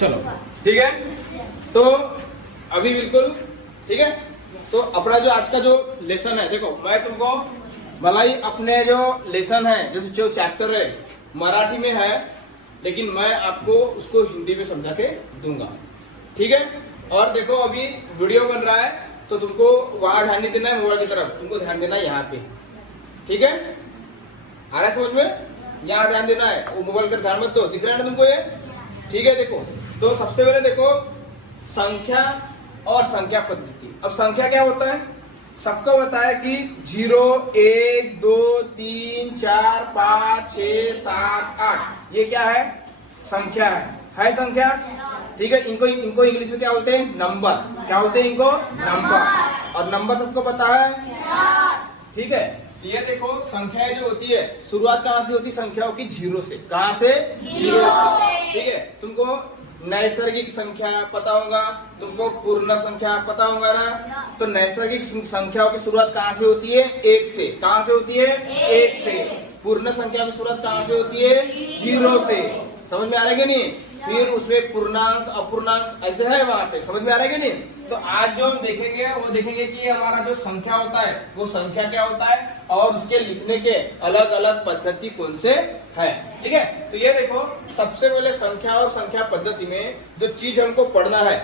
चलो ठीक है, तो अभी बिल्कुल ठीक है। तो अपना जो आज का जो लेसन है, देखो मैं तुमको भलाई अपने जो लेसन है, जैसे जो चैप्टर है मराठी में है, लेकिन मैं आपको उसको हिंदी में समझा के दूंगा, ठीक है। और देखो अभी वीडियो बन रहा है, तो तुमको वहां ध्यान नहीं देना है, मोबाइल की तरफ तुमको ध्यान देना है यहाँ पे, ठीक है। आ रहा है समझ में? यहाँ ध्यान देना है, वो मोबाइल का ध्यान मत दो। दिख रहा है ना तुमको ये? ठीक है। देखो तो सबसे पहले देखो संख्या और संख्या पद्धति। अब संख्या क्या होता है, सबको पता है कि 0 1 2 3 4 5 6 7 8 ये क्या है, संख्या है संख्या, ठीक है। इनको इनको इंग्लिश में क्या बोलते हैं, नंबर। क्या बोलते हैं इनको, नंबर। और नंबर सबको पता है, ठीक है। तो ये देखो संख्याएं जो होती है, शुरुआत कहाँ से होती है संख्याओं की, 0 से। कहाँ से, 0 से, ठीक है। तुमको नैसर्गिक संख्या पता होगा, तुमको पूर्ण संख्या पता होगा ना। तो नैसर्गिक संख्याओं की शुरुआत कहाँ से होती है, 1 से। कहाँ से होती है, 1 से। पूर्ण संख्या की शुरुआत कहाँ से होती है, 0 से। समझ में आ रहा है कि नहीं? फिर उसमें पूर्णांक अपूर्णांक ऐसे है वहां पे, समझ में आ रहा है कि नहीं? तो आज जो हम देखेंगे वो देखेंगे कि हमारा जो संख्या होता है वो संख्या क्या होता है, और उसके लिखने के अलग अलग पद्धति कौन से है, ठीक है। तो ये देखो सबसे पहले संख्या और संख्या पद्धति में जो चीज हमको पढ़ना है,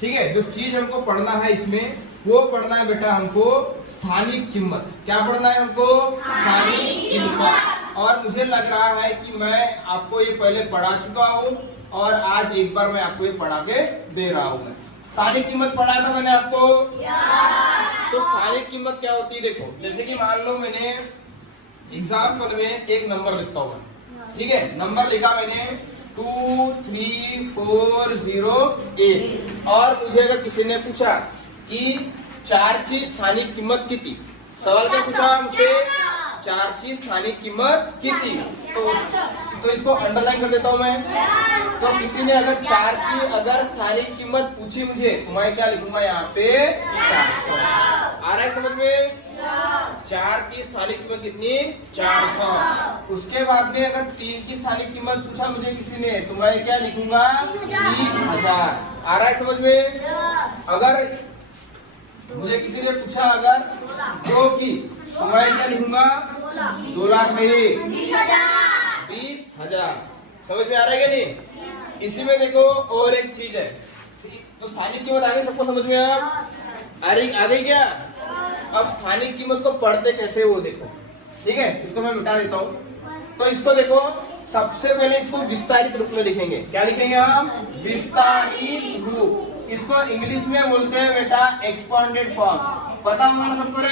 ठीक है, जो चीज हमको पढ़ना है इसमें वो पढ़ना है बेटा हमको स्थानिक कीमत। क्या पढ़ना है हमको, स्थानिक कीमत। और मुझे लग रहा है कि मैं आपको ये पहले पढ़ा चुका हूँ, और आज एक बार मैं आपको ये पढ़ा के दे रहा हूँ। स्थानिक कीमत पढ़ाया था मैंने आपको। तो स्थानिक कीमत क्या होती है, देखो जैसे कि मान लो मैंने एग्जाम्पल में एक नंबर लिखता हूँ, ठीक है। नंबर लिखा मैंने 2 3 4 0 8, और मुझे अगर किसी ने पूछा कि 4 की स्थानिक कीमत कितनी, सवाल क्या पूछा मुझसे, 4 की स्थानिक कीमत कितनी, तो इसको अंडरलाइन कर देता हूँ मैं। तो किसी ने अगर 4 की अगर स्थानिक कीमत पूछी मुझे, तो मैं क्या लिखूंगा यहाँ पे, 400। आ रहा है समझ में? 4 की स्थानिक कीमत कितनी, 400। उसके बाद में अगर 3 की स्थानिक कीमत पूछा मुझे किसी ने, तो मैं क्या लिखूंगा, 3000। आ रहा है समझ में? अगर मुझे किसी ने पूछा अगर 2 की, तो मैं क्या लिखूंगा, 2 लाख नहीं, 20,000। समझ में आ रहा है कि नहीं? इसी में देखो और एक चीज है, तो स्थानिक कीमत आगे सबको समझ में आ गई क्या? अब स्थानिक कीमत को पढ़ते कैसे वो देखो, ठीक है। इसको मैं मिटा देता हूँ। तो इसको देखो सबसे पहले इसको विस्तारित रूप में लिखेंगे। क्या लिखेंगे हम, विस्तारित रूप। इसको इंग्लिश में बोलते हैं बेटा एक्सपांडेड फॉर्म। पता होगा ना सबको रे?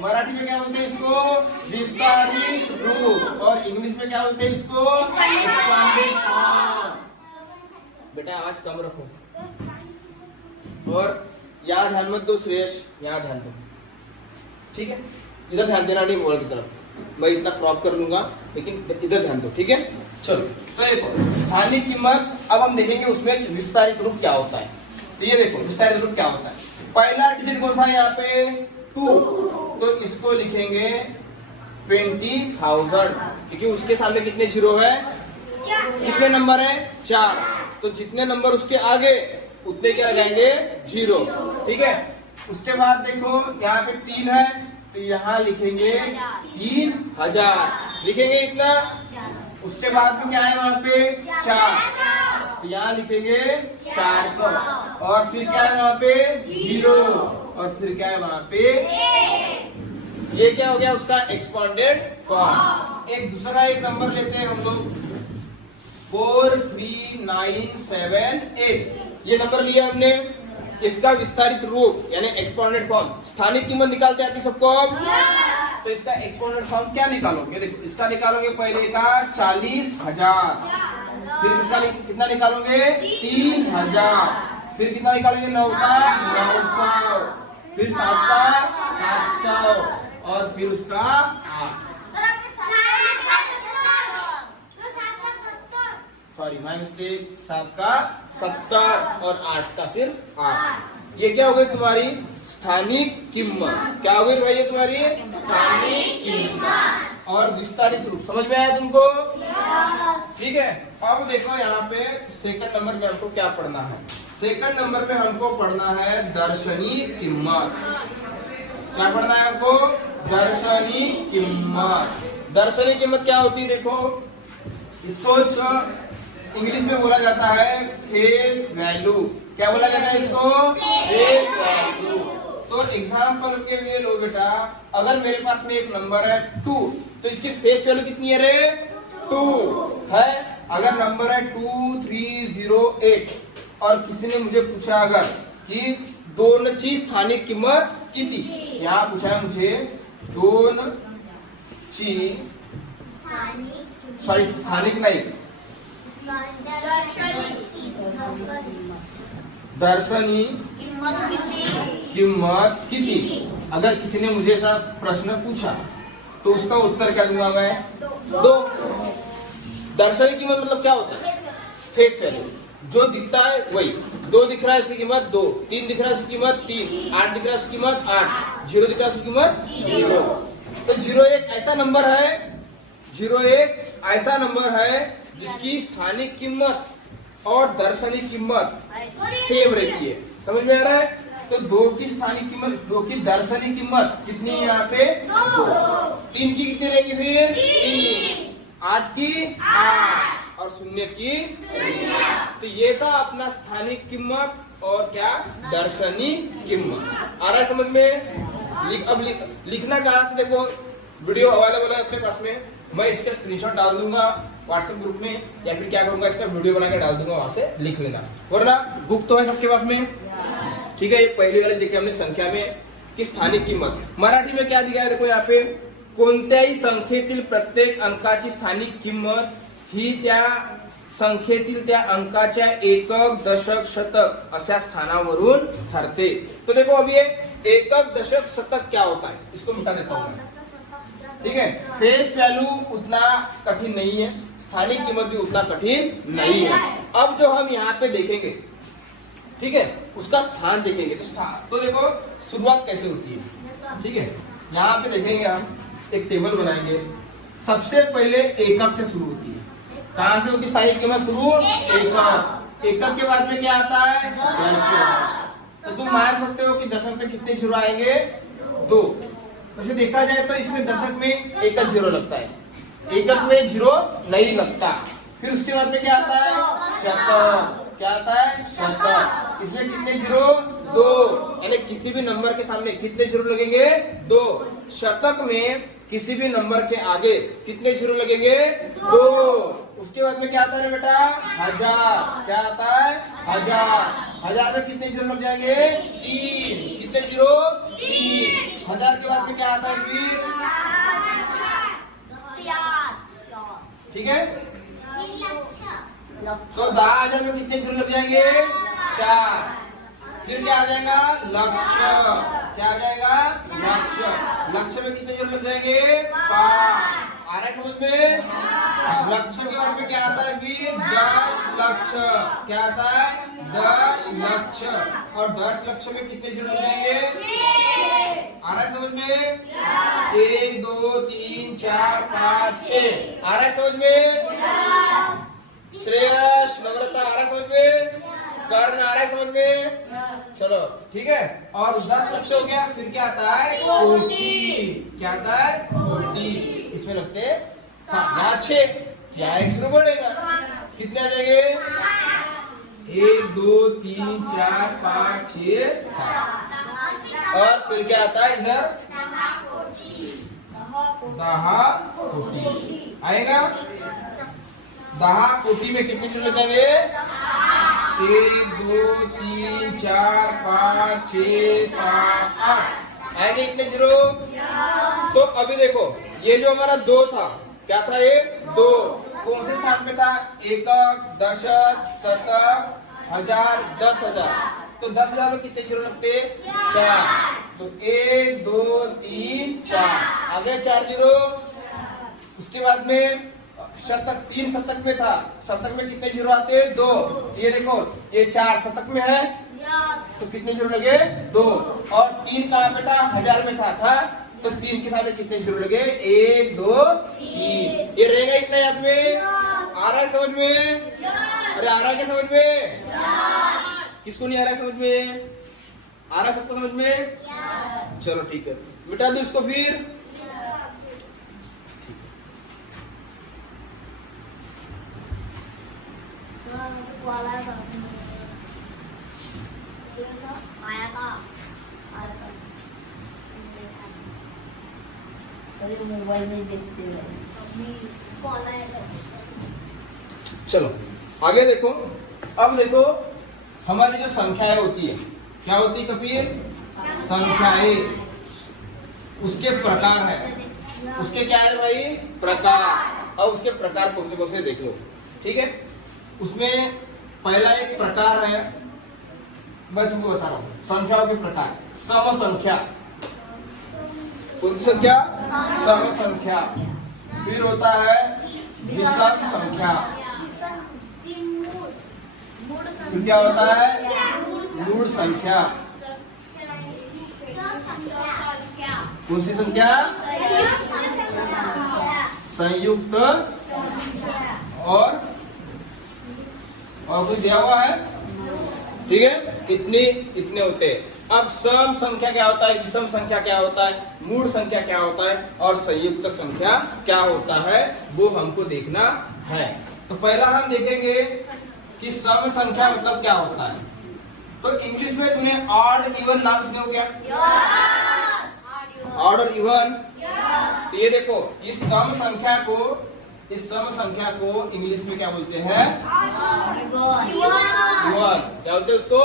मराठी में क्या बोलते हैं इसको, विस्तारित रूप, और इंग्लिश में क्या बोलते हैं इसको, एक्सपांडेड फॉर्म। बेटा आवाज कम रखो, और यहाँ ध्यान मत दो श्रेयस, यहाँ ध्यान दो, ठीक है। इधर ध्यान देना नहीं, मोबाइल की तरफ मैं इतना क्रॉप कर लूंगा, लेकिन इधर ध्यान दो, ठीक है। चलो तो देखो स्थानिक कीमत, अब हम देखेंगे उसमें विस्तारित रूप क्या होता है। तो ये देखो विस्तारित रूप क्या होता है। पहला डिजिट कौन सा है यहाँ पे, 2, तो इसको लिखेंगे 20,000, क्योंकि उसके सामने कितने जीरो है, कितने नंबर है, 4। तो जितने नंबर उसके आगे उतने क्या लगाएंगे, 0, ठीक है। उसके बाद देखो यहाँ पे 3 है, तो यहाँ लिखेंगे 3000, लिखेंगे इतना। उसके बाद में क्या है वहाँ पे, 4, तो यहाँ लिखेंगे 400, और फिर क्या है वहाँ पे, 0, और फिर क्या है वहाँ पे, ये क्या हो गया उसका एक्सपांडेड फॉर्म। एक दूसरा एक नंबर लेते हैं हम लोग, 43978, ये नंबर लिया हमने। इसका विस्तारित रूप यानी एक्सपांडेड फॉर्म, स्थानिक कीमत निकालते आती सबको। तो इसका एक्सपांडेड फॉर्म क्या निकालोगे, देखो इसका निकालोगे पहले का 40,000, फिर इसका कितना निकालोगे, 3,000, फिर कितना निकालोगे, 9 का 900, फिर 7 का 700, और फिर उसका 8। सॉरी माय मिस्टेक, 7 का 70 और 8 का सिर्फ 8। ये क्या हो गई तुम्हारी स्थानिक कीमत। क्या हो गई भाई ये तुम्हारी स्थानिक कीमत। और विस्तारित रूप समझ में आया तुमको? ठीक है। अब देखो यहाँ पे सेकंड नंबर पे हमको क्या पढ़ना है। सेकंड नंबर पे हमको पढ़ना है दर्शनी कीमत। क्या पढ़ना है हमको? दर्शनी कीमत। दर्शनी कीमत क्या होती है? देखो इसको इंग्लिश में बोला जाता है फेस वैल्यू। क्या बोला जाता है इसको? Face value. तो एग्जाम्पल के लिए लो बेटा, अगर मेरे पास में एक नंबर है 2, तो इसकी फेस वैल्यू कितनी है रे? 2 है। अगर नंबर है 2308 और किसी ने मुझे पूछा अगर कि दोनची स्थानिक किंमत किती, यहाँ पूछा है मुझे दोनची, सॉरी स्थानिक नहीं, दर्शनी किंमत किती। अगर किसी ने मुझे ऐसा प्रश्न पूछा तो उसका उत्तर क्या दूंगा मैं? 2। दर्शनी कीमत मतलब क्या होता है? Face value. जो दिखता है वही। 2 दिख रहा है इसकी कीमत 2, 3 दिख रहा है इसकी कीमत 3, 8 दिख रहा है इसकी कीमत 8, 0 दिख रहा है इसकी कीमत 0। तो 0 एक ऐसा नंबर है, 0 एक ऐसा नंबर है जिसकी स्थानिक कीमत और दर्शनी कीमत सेम रहती है। समझ में आ रहा है? तो 2 की स्थानिक कीमत, 2 की दर्शनी कीमत कितनी है यहाँ पे? 2। 3 की कितनी रहेगी फिर? 3। 8 की 8 और 0 की 0। तो ये था अपना स्थानिक कीमत और क्या? दर्शनी कीमत। आ रहा है समझ में? अब लिखना कहाँ से? देखो वीडियो अवेलेबल है अपने पास में, मैं इसका स्क्रीनशॉट डाल दूंगा व्हाट्सएप ग्रुप में, या फिर क्या करूंगा इसका वीडियो बना के डाल दूंगा, वहां से लिख लेना। वरना बुक तो है सबके पास में, ठीक है। ये पहली वाले देखिए हमने संख्या में कि स्थानिक किंमत मराठी में क्या दिया है? देखो यहाँ पे कोणत्याही संख्येतील प्रत्येक अंकाची स्थानिक किंमत ही त्या संख्येतील त्या अंकाच्या एकक, दशक, शतक अशा स्थानावरून ठरते। तो देखो अभी ये एकक, दशक, शतक क्या होता है, इसको मिटा देता हूँ मैं, ठीक है। फेस वैल्यू उतना कठिन नहीं है, स्थानिक कीमत भी उतना कठिन नहीं है। अब जो हम यहाँ पे देखेंगे, ठीक है, उसका स्थान देखेंगे। तो स्थान तो देखो शुरुआत कैसे होती है, ठीक है। यहाँ पे देखेंगे हम एक टेबल बनाएंगे, सबसे पहले एकक से शुरू होती है। कहाँ से होती स्थानिक कीमत शुरू? एकक। एकक के बाद में क्या आता है? दशक। तो तुम मान सकते हो कि दशक में कितने जीरो आएंगे? 2। वैसे देखा जाए तो इसमें दशक में एक जीरो लगता है, एकक में जीरो नहीं लगता। फिर उसके बाद में क्या आता है? शतक। क्या आता है? शतक। इसमें कितने जीरो? 2। यानी किसी भी नंबर के सामने कितने जीरो लगेंगे? 2। शतक में किसी भी नंबर के आगे कितने जीरो लगेंगे? 2। उसके बाद में क्या आता है बेटा? हजार। क्या आता है? हजार। हजार में कितने जीरो लग जाएंगे? 3। कितने जीरो? 3। हजार के बाद में क्या आता है फिर? ठीक है। तो 10,000 में कितने जीरो लग जाएंगे? 4। फिर क्या आ जाएगा? लक्ष्य। क्या आ जाएगा? लक्ष्य। लक्ष्य में कितने जीरो लग जाएंगे? 5। आ रहा है समझ में? लक्ष्य के बाद में क्या आता है फिर? 10 लक्ष्य। क्या आता है? 10 लक्ष्य। और 10 लक्ष्य में कितने जीरो लग जाएंगे? आ रहा है समझ में? 1 2 3 4 5 6। आ रहा है समझ में? श्रेयस, नम्रता, आ रहा है समझ में? कर्ण, आ रहा है समझ में? चलो ठीक है। और 10 लक्ष्य हो गया, फिर क्या आता है? कोटि। क्या आता है? कोटि। इसमें लगते 6। क्या एक जीरो बढ़ेगा? कितने आ जाएंगे? 1 2 3 4 5 6 7। और फिर क्या आता है इधर? 10 कोटि आएगा। 10 कोटि में कितने जीरो जाएंगे? 1 2 3 4 5 6 7 8 आएंगे इतने जीरो। तो अभी देखो ये जो हमारा 2 था, क्या था ये? 2 कौन से स्थान पे था? एकक, दशक, शतक, हजार, 10,000। तो 10,000 में कितने जीरो लगते? 4। तो 1 2 3 4 आगे 4 जीरो। उसके बाद में शतक, 3 शतक में था, शतक में कितने जीरो आते? 2। ये देखो ये 4 शतक में है, तो कितने जीरो लगे? 2। और 3 कहाँ पे था? हजार में था तो 3 के सामने कितने जीरो लगे? 1 2 3। ये रहेगा इतना याद में? आ रहा है समझ में? अरे आ रहा है क्या समझ में? किसको नहीं आ रहा है समझ में? आ रहा है सबको समझ में? चलो ठीक है, मिटा दो इसको फिर। मोबाइल में देखते हैं। चलो आगे देखो। अब देखो हमारी जो संख्याएं होती है, क्या होती है कबीर? संख्याएं, उसके प्रकार है। उसके क्या है भाई? प्रकार। अब उसके प्रकार कौन से देख लो, ठीक है। उसमें पहला एक प्रकार है, मैं तुमको बता रहा हूँ, संख्याओं के प्रकार। सम संख्या, कौन सी संख्या? सम संख्या। फिर होता है विषम संख्या। फिर क्या होता है? मूढ़ संख्या। कौन सी संख्या? संयुक्त और कुछ दिया हुआ है, ठीक है। इतने होते हैं। अब सम संख्या क्या होता है, विषम संख्या क्या होता है, मूढ़ संख्या क्या होता है और संयुक्त संख्या क्या होता है, वो हमको देखना है। तो पहला हम देखेंगे कि सम संख्या मतलब क्या होता है। तो इंग्लिश में तुम्हें ऑड इवन नाम सुने हो क्या? ऑड और इवन। तो ये देखो, इस सम संख्या को इंग्लिश में क्या बोलते हैं? इवन। क्या बोलते हैं उसको?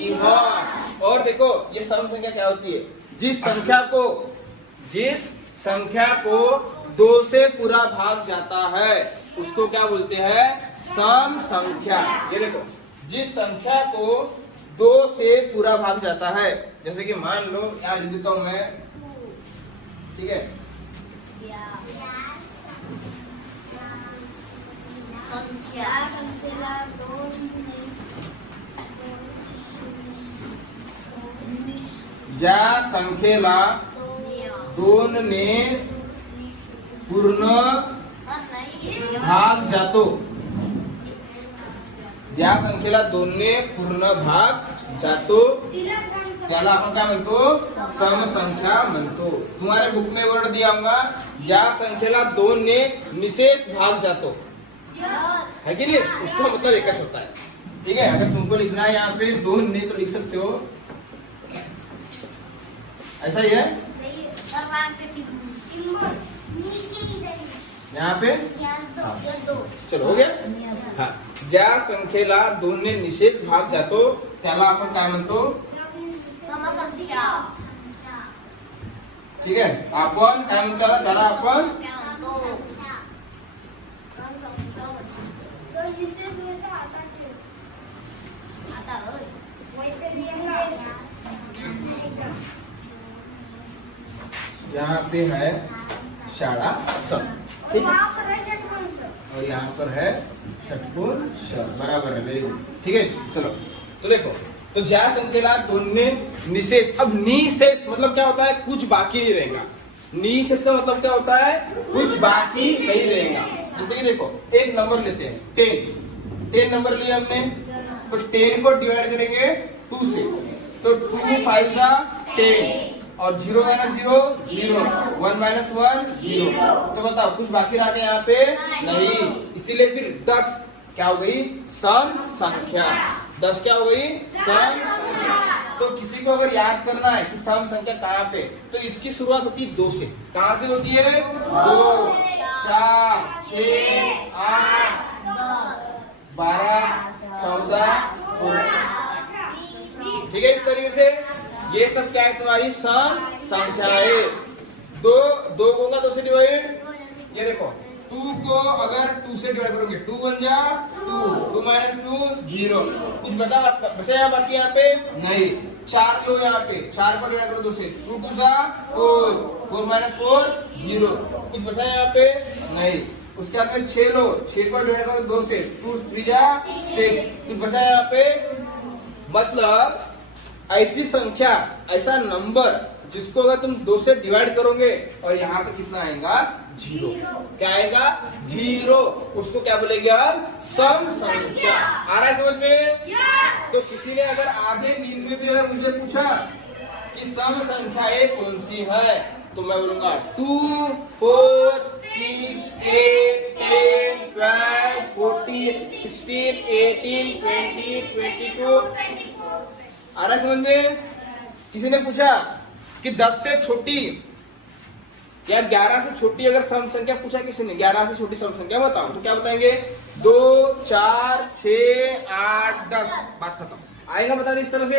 इवन। और देखो ये सम संख्या क्या होती है? जिस संख्या को 2 से पूरा भाग जाता है उसको क्या बोलते हैं? सम संख्या। ये देखो, जिस संख्या को 2 से पूरा भाग जाता है, जैसे कि मान लो यहाँ लिख देता हूं मैं, ठीक है। ज्या संख्येला 2 ने पूर्ण भाग जातो, ज्या संख्येला 2 ने पूर्ण भाग जातो त्याला आपण काय म्हणतो? सम संख्या म्हणतो। तुम्हारे बुक में वर्ड दिया होगा, ज्या संख्येला 2 ने निशेष भाग जातो, है कि नहीं? उसका मतलब एक होता है, ठीक है। अगर तुमको लिखना है यहाँ पे 2 ने तो लिख सकते हो, ऐसा ही है। यहाँ पे चलो हो गया। हाँ, ज्या संख्येला 2 ने निशेष भाग जातो त्याला आपण काय म्हणतो? समसंख्या। ठीक है, आपण काय म्हणतो त्याला? आपण यहाँ पे है शाड़ा सब, ठीक है। और यहाँ पर है षटकोण सब, बराबर है, वेरी गुड, ठीक है। चलो तो देखो, तो ज्या संख्येला 2 ने निशेष। अब निशेष मतलब क्या होता है? कुछ बाकी नहीं रहेगा। निशेष का मतलब क्या होता है? कुछ बाकी नहीं रहेगा। जैसे कि देखो, एक नंबर लेते हैं 10 नंबर लिया हमने, तो 10 को डिवाइड करेंगे 2 से, तो 2 5 जा 10 और 0 - 0 0, 1 - 1 0। तो बताओ कुछ बाकी रह गया यहाँ पे? नहीं। इसीलिए फिर 10 क्या हो गई? सम संख्या। 10 क्या हो गई? सम संख्या। तो किसी को अगर याद करना है कि सम संख्या कहाँ पे, तो इसकी शुरुआत होती है 2 से। कहाँ से होती है? 2, 4, 6, 8, 12, 14, 16, ठीक है। इस तरीके से ये सब क्या है? तुम्हारी सम संख्याएं। 2 होगा 2 से डिवाइड। ये देखो, 2 को अगर 2 से डिवाइड करोगे, 2 1 जा 2, 2 - 2 0। कुछ बचा या बाकी यहाँ पे? नहीं। 4 लो यहाँ पे, 4 को डिवाइड करो 2 से, 2 2 जा 4, 4 - 4 0। कुछ बचा यहाँ पे? नहीं। उसके बाद में 6 लो, 6 को डिवाइड करो 2 से, 2 3 जा 6। कुछ बचा यहाँ पे? मतलब ऐसी संख्या, ऐसा नंबर जिसको अगर तुम 2 से डिवाइड करोगे और यहाँ पे कितना आएगा? जीरो। क्या आएगा? जीरो। उसको क्या बोलेंगे हम? सम संख्या। आ रहा है समझ में? तो किसी ने अगर आधे नींद में भी अगर मुझे पूछा कि सम संख्याएं कौन सी है, तो मैं बोलूंगा 2, 4, 6, 8, 10, 12, 14, 16, 18, 20, 22। आ रहा है समझ में? किसी ने पूछा कि 10 से छोटी या 11 से छोटी अगर सम संख्या पूछा किसी ने, 11 से छोटी सम संख्या बताओ, तो क्या बताएंगे? 2, 4, 6, 8, 10। बात खत्म। आएगा बता दे इस तरह से?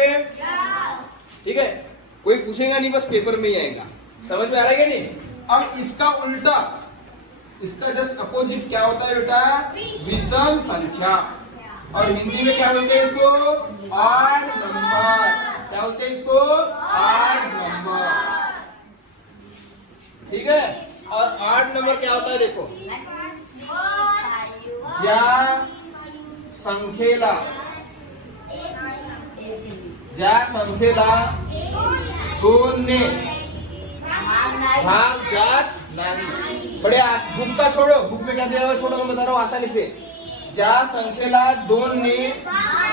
ठीक है, कोई पूछेगा नहीं, बस पेपर में ही आएगा। समझ में आ रहा है नहीं? अब इसका उल्टा, इसका जस्ट अपोजिट क्या होता है बेटा? विषम संख्या। और हिंदी में क्या बोलते हैं इसको? Odd number. क्या बोलते हैं इसको? Odd number. ठीक है, और ऑड नंबर क्या होता है देखो? ज्या संख्येला दोनने भाग जात नाही। बड़े बुक का छोड़ो, बुक में क्या दिया हुआ छोड़ो, मैं बता रहा हूँ आसानी से। ज्या संख्येला दोनने भाग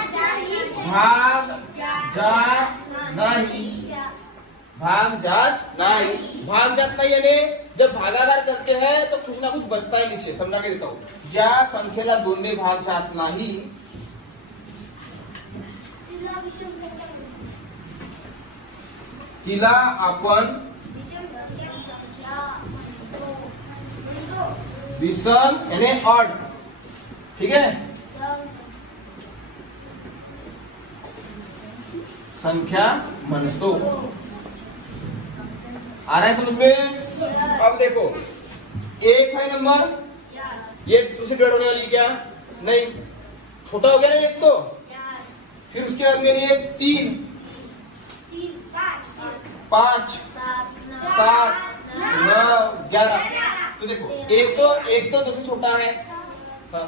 जात नाही। भाग जात नाही। भाग जात नाही यानी जब भागाकार करते हैं तो कुछ ना कुछ बचता है नीचे। समझा के देता हूँ। ज्या संख्येला दोनने भाग जात नाही तिला आपण विषम यानी ऑड, ठीक है, संख्या म्हणतो। आ रहा है समझ में? अब देखो, एक है नंबर, ये दूसरी डिवाइड होने वाली क्या? नहीं, छोटा हो गया ना एक तो। फिर उसके बाद में ये 3, 5, 7, 9, 11। तो देखो एक तो 2 से छोटा है। हाँ,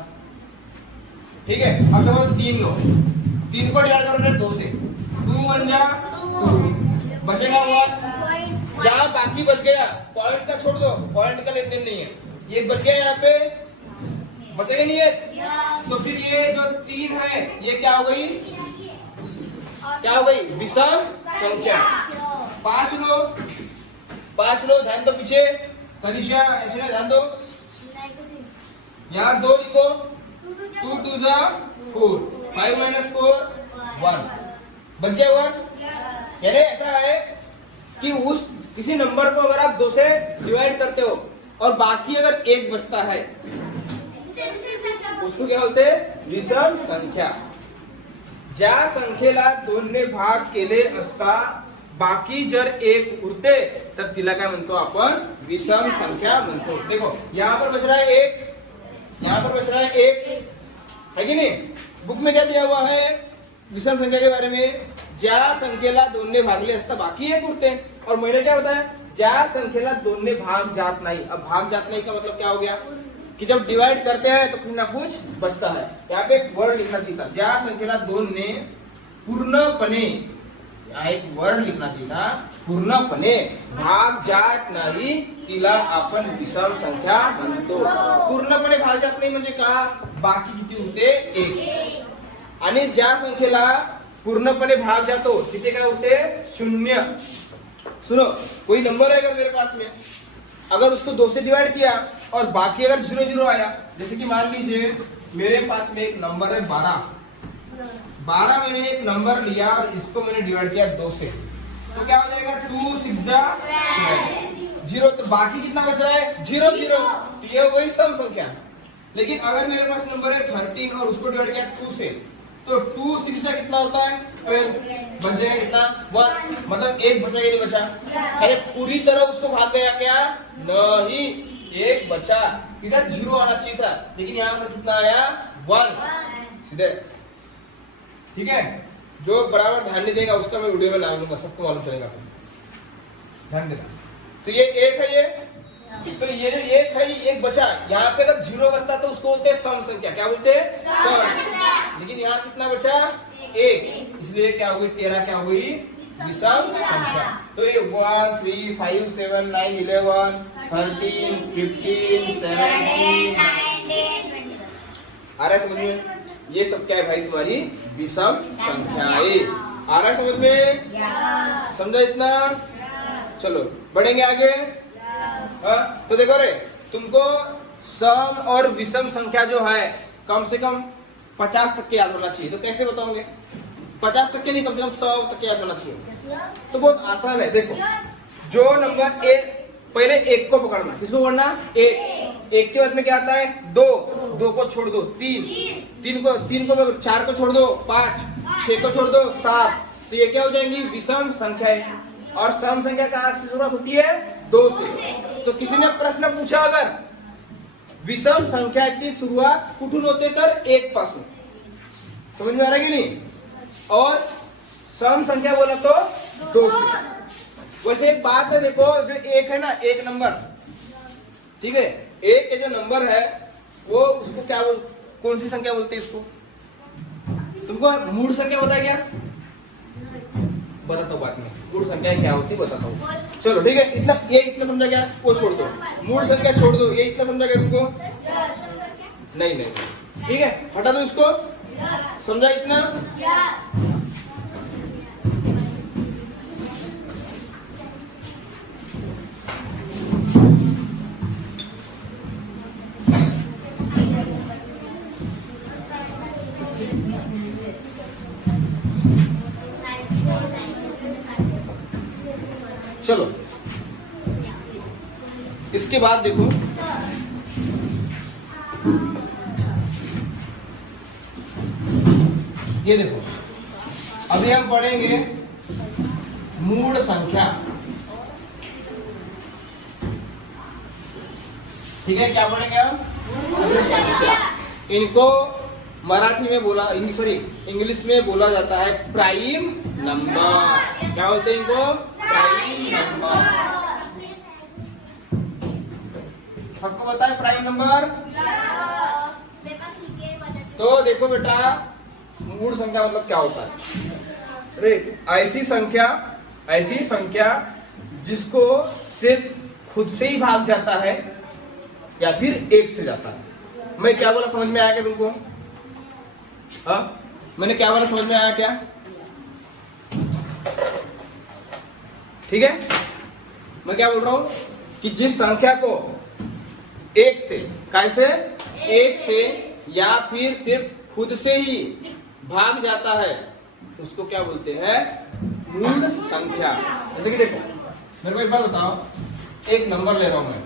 ठीक है। अब देखो 3 लो, 3 को डिवाइड करो 2 से। 2 1 जा 2, बचेगा 1। जहाँ बाकी बच गया, पॉइंट का छोड़ दो, पॉइंट का लेन देन नहीं है, ये बच गया यहाँ पे, बचेगा नहीं है। तो फिर ये जो 3 है ये क्या हो गई? क्या हो गई? विषम संख्या। 5 लो, 5 लो, ध्यान दो पीछे। तनिषा ऐसे ना ध्यान दो, यहाँ 2 लिखो। 2 2 जा 4, 5 - 4 1, बच गया 1। यानी ऐसा है कि उस किसी नंबर को अगर आप 2 से डिवाइड करते हो और बाकी अगर 1 बचता है, उसको क्या बोलते हैं? विषम संख्या। ज्या संख्येला 2ने भाग केले असता बाकी जर 1 उरते तर तिला काय म्हणतो आपण? विषम संख्या म्हणतो। देखो यहाँ पर बच रहा है 1, यहाँ पर बच रहा है 1, है कि नहीं? बुक में क्या दिया हुआ है विषम संख्या के बारे में? ज्या संख्येला 2ने भागले असता बाकी 1 उरते। और मैंने क्या होता है? ज्या संख्येला 2ने भाग जात नहीं। अब भाग जात नहीं का मतलब क्या हो गया? कि जब डिवाइड करते हैं तो कुछ ना कुछ बचता है। यहाँ पे एक वर्ड लिखना चाहिए था, ज्या संख्येला 2ने पूर्णपणे, यहाँ एक वर्ड लिखना चाहिए था, पूर्णपणे भाग जात नाही तिला आपण विषम संख्या म्हणतो। पूर्णपणे भाग जात नाही म्हणजे का? बाकी किती होते? 1। आणि ज्या संख्येला पूर्णपणे भाग जातो तिथे काय होते? 0। सुनो, कोई नंबर है अगर मेरे पास में, अगर उसको 2 से डिवाइड किया और बाकी अगर 0 0 आया, जैसे कि मान लीजिए मेरे पास में एक नंबर है 12 मैंने एक नंबर लिया और इसको मैंने डिवाइड किया 2 से, तो क्या हो जाएगा? 2 6 जा 0। तो बाकी कितना बच रहा है? 0 0। तो ये हो गई सम संख्या। लेकिन अगर मेरे पास नंबर है 13 और उसको डिवाइड किया 2 से, तो 2 6 जा कितना होता है? 12। बच जाएगा कितना? 1। मतलब 1 बचा या नहीं बचा? अरे पूरी तरह उसको भाग गया क्या? नहीं, 1 बचा। इधर 0 आना चाहिए था, लेकिन यहाँ पर कितना आया? 1 सीधे। ठीक है, जो बराबर ध्यान नहीं देगा उसका मैं वीडियो में ला लूंगा, सबको मालूम चलेगा। ध्यान देना। तो ये 1 है, तो ये जो 1 है, 1 बचा। यहाँ पे अगर 0 बचता तो उसको बोलते हैं सम संख्या। क्या बोलते हैं? सम। लेकिन यहाँ कितना बचा? 1। इसलिए क्या हो गई? 13 क्या हो गई? विषम संख्या। तो ये 1 3 5 7 9 11 13 15 17 आ रहा है समझ में? ये सब क्या है भाई? तुम्हारी विषम संख्याएं। आ रहा है समझ में? समझा इतना? चलो बढ़ेंगे आगे। हाँ तो देखो रे, तुमको सम और विषम संख्या जो है कम से कम 50 तक के याद होना चाहिए। तो कैसे बताओगे? 50 तक के नहीं, कम से कम 100 तक के याद होना चाहिए। तो बहुत आसान है। देखो, जो नंबर एक, पहले एक को पकड़ना। किसको पकड़ना? एक के बाद में क्या आता है? दो को छोड़ दो, तीन को 4 को छोड़ दो, 5, 6 को छोड़ दो, 7। तो ये क्या हो जाएंगी? विषम संख्याएं। और सम संख्या कहाँ से शुरुआत होती है? 2 से। तो किसी ने प्रश्न पूछा, अगर विषम संख्याची सुरुवात कुठून होते? तर 1 पासून। समझ में आ रहा है कि नहीं? और सम संख्या बोला तो 2 से। वैसे एक बात है, देखो जो एक है ना, एक नंबर, ठीक है, एक के जो नंबर है वो उसको क्या कौन सी संख्या बोलते हैं? इसको तुमको मूल संख्या पता है क्या? बताता हूँ बाद में, मूल संख्या क्या होती है बताता हूँ। चलो ठीक है, इतना समझा क्या? वो छोड़ दो, मूल संख्या छोड़ दो। ये इतना समझा क्या तुमको? नहीं, ठीक है, हटा दो इसको। समझा इतना? चलो इसके बाद देखो, ये देखो, अभी हम पढ़ेंगे मूल संख्या। ठीक है, क्या पढ़ेंगे हम? मूल संख्या। इनको मराठी में बोला, सॉरी इंग्लिश में बोला जाता है प्राइम नंबर। क्या होते हैं इनको? Prime number. सबको पता है प्राइम नंबर? तो देखो बेटा, मूल संख्या मतलब क्या होता है? अरे ऐसी संख्या जिसको सिर्फ खुद से ही भाग जाता है या फिर 1 से जाता है। मैं क्या बोला, समझ में आया क्या तुमको? हाँ, मैंने क्या बोला, समझ में आया क्या? ठीक है, मैं क्या बोल रहा हूं कि जिस संख्या को 1 से, कैसे 1 से या फिर सिर्फ खुद से ही भाग जाता है, उसको क्या बोलते हैं? मूल संख्या। जैसे कि देखो, मेरे को एक बात बताओ, एक नंबर ले रहा हूं मैं,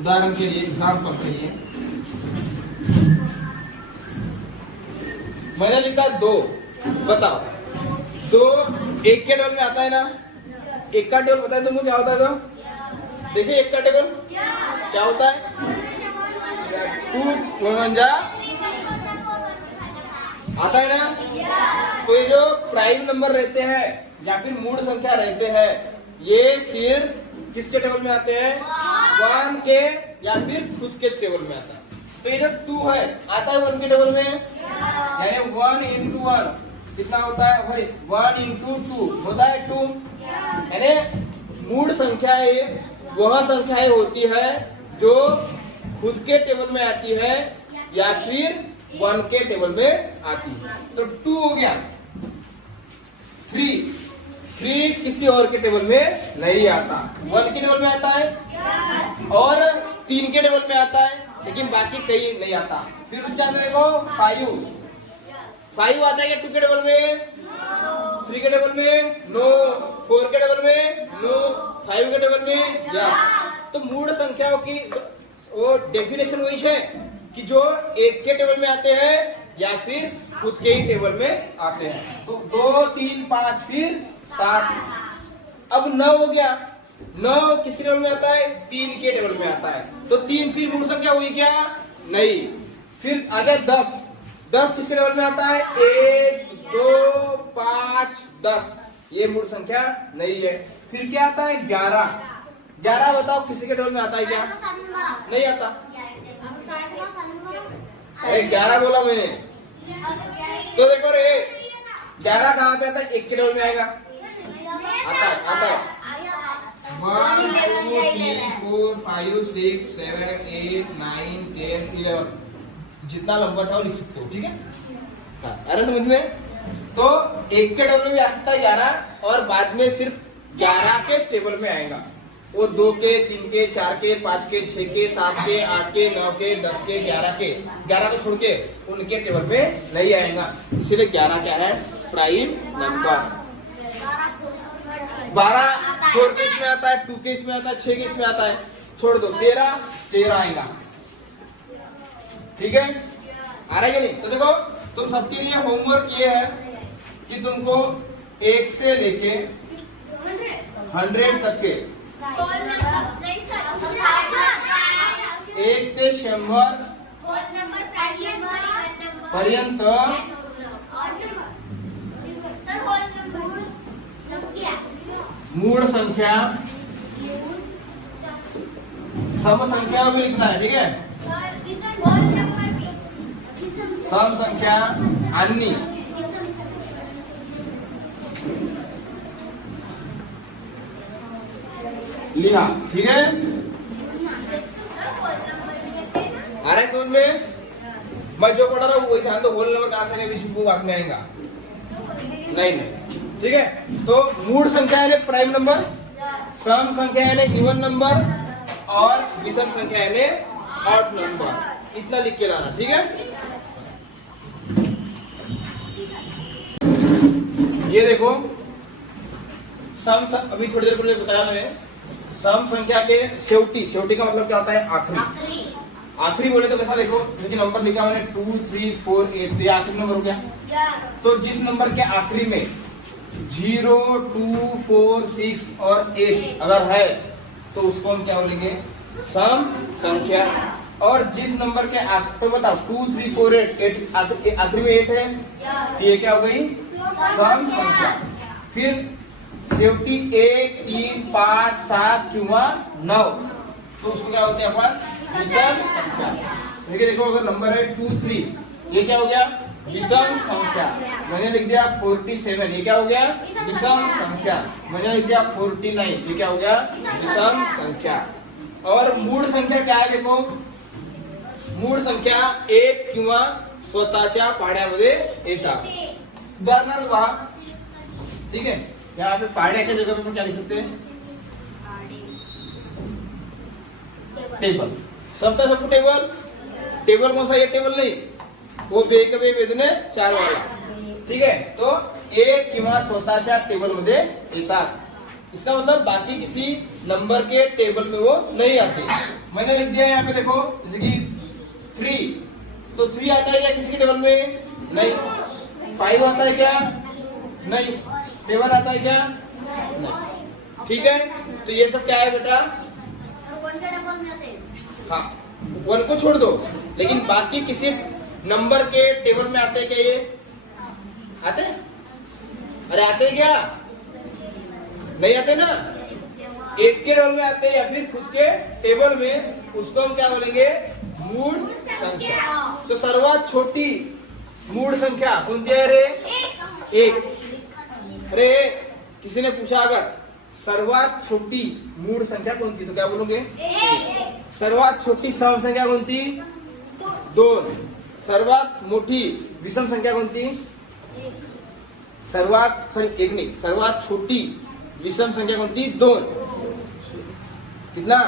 उदाहरण के लिए, एग्जाम्पल के लिए मैंने लिखा 2। बताओ, 2 1 के टेबल में आता है ना? 1 का टेबल पता है तुमको क्या होता है? तो देखिए, 1 का टेबल क्या होता है? 2 1 जा आता है ना? तो ये जो प्राइम नंबर रहते हैं या फिर मूल संख्या रहते हैं, ये सिर्फ किसके टेबल में आते हैं? 1 के या फिर खुद के टेबल में आता है। तो ये जो 2 है, आता है 1 के टेबल में, यानी 1 into 1 कितना होता है? 1 into 2 होता है 2। यानी मूल संख्याएं वह संख्याएं होती है जो खुद के टेबल में आती है या फिर 1 के टेबल में आती है। तो 2 हो गया। 3 किसी और के टेबल में नहीं आता, 1 के टेबल में आता है और 3 के टेबल में आता है, लेकिन बाकी कहीं नहीं आता। फिर उसके अंदर देखो 5 आता है क्या 2 के टेबल में? 3 के टेबल में? नो। 4 के टेबल में? नो। 5 के टेबल में? यस। तो मूल संख्याओं की वो डेफिनेशन वही है कि जो 1 के टेबल में आते हैं या फिर खुद के ही टेबल में आते हैं। तो 2 3 5 फिर 7। अब 9 हो गया। 9 किसके टेबल में आता है? 3 के टेबल में आता है। तो 3 फिर मूल संख्या हुई क्या? नहीं। फिर आगे 10 किसके टेबल में आता है? 1 2 5 10, ये मूल संख्या नहीं है। फिर क्या आता है? 11 बताओ किसी के टेबल में आता है क्या? नहीं आता। अरे 11 बोला मैंने। तो देखो रे, 11 कहाँ पे आता है? 1 के टेबल में आएगा। आता है 1 2 3 4 5 6 7 8 9 10 11 जितना लंबा चाहो लिख सकते हो, ठीक है। हाँ, आ रहा समझ में। तो एक के टेबल में भी आ सकता है 11 और बाद में सिर्फ 11 के टेबल में आएगा। वो 2 के 3 के 4 के 5 के 6 के 7 के 8 के 9 के 10 के 11 को छोड़ के उनके टेबल में नहीं आएगा, इसीलिए 11 क्या है, प्राइम नंबर। 12 4 के इसमें आता है, 2 के इसमें आता है, 6 के इसमें आता है, छोड़ दो 13 आएगा, ठीक है। आ रहा है कि नहीं। तो देखो तुम सबके लिए होमवर्क ये है कि तुमको 1 से लेके 100 तक के 1 ते 100 पर्यंत मूळ संख्या सम संख्या भी लिखना है, ठीक है। सम संख्या आणि लिहा, ठीक है। आ रहा है समझ में। मैं जो पढ़ा रहा हूँ वही ध्यान दो। होल नंबर कहाँ से विषय बुक बाद में आएगा नहीं, ठीक है। तो मूल संख्या है प्राइम नंबर, सम संख्या है इवन नंबर और विषम संख्या है ऑड नंबर, इतना लिख के लाना, ठीक है। ये देखो सम अभी थोड़ी देर पहले बताया मैंने, सम संख्या के शेवटी का मतलब क्या होता है, आखिरी बोले तो कैसा देखो, क्योंकि नंबर लिखा मैंने 2 3 4 8, तो ये आखिरी नंबर हो गया। तो जिस नंबर के आखिरी में 0 2 4 6 और 8 अगर है तो उसको हम क्या बोलेंगे, सम संख्या। और जिस नंबर के तो बताओ 2 3 4 8 आखिरी में 8 है, ये क्या हो गई, सम संख्या। फिर शेवटी 1 3 5 7 किंवा 9, तो उसको क्या बोलते हैं अपन, विषम संख्या। देखो अगर नंबर है 2 3, ये क्या हो गया, विषम संख्या। मैंने लिख दिया 47, ये क्या हो गया, विषम संख्या। मैंने लिख दिया 49, ये क्या हो गया, विषम संख्या। और मूळ संख्या क्या है, देखो मूळ संख्या 1 किंवा स्वतःच्या पाड्यामध्ये येतात। उदाहरणार्थ पहा, ठीक है। यहाँ पे पाड्या के जगह पे क्या लिख सकते हैं, टेबल। सबका सबको टेबल कौन सा, ये टेबल नहीं, वो वेदने 4 वाला, ठीक है। तो 1 किंवा स्वतःच्या टेबल मध्ये येतात, इसका मतलब बाकी किसी नंबर के टेबल में वो नहीं आते। मैंने लिख दिया यहाँ पे देखो, जैसे कि 3, तो 3 आता है क्या किसी के टेबल में, नहीं। 5 आता है क्या, नहीं। 7 आता है क्या, नहीं, ठीक है। तो ये सब क्या है बेटा, हाँ 1 को छोड़ दो, लेकिन बाकी किसी नंबर के टेबल में आते हैं क्या, ये आते हैं, अरे आते हैं क्या, नहीं आते ना। 8 के टेबल में आते हैं या फिर खुद के टेबल में, उसको हम क्या बोलेंगे, मूळ संख्या। तो सर्वात छोटी मूळ संख्या कोणती है रे, 1। अरे किसी ने पूछा अगर सर्वात छोटी मूळ संख्या कोणती, तो क्या बोलोगे, 1। सर्वात छोटी सम संख्या कोणती, 2। सर्वात मोठी विषम संख्या कोणती, एक नहीं, सर्वात छोटी विषम संख्या कोणती, 2। कितना,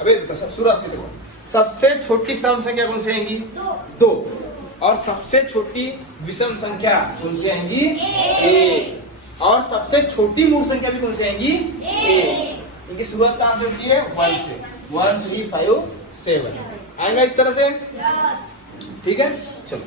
अबे शुरुआत से देखो, सबसे छोटी सम संख्या कौन सी आएंगी, 2। और सबसे छोटी विषम संख्या कौन सी आएंगी, 1। और सबसे छोटी मूल संख्या भी कौन सी आएंगी, 1। इनकी शुरुआत कहां से होती है, 1 से। 1 3 5 7 आएगा इस तरह से, ठीक है। चलो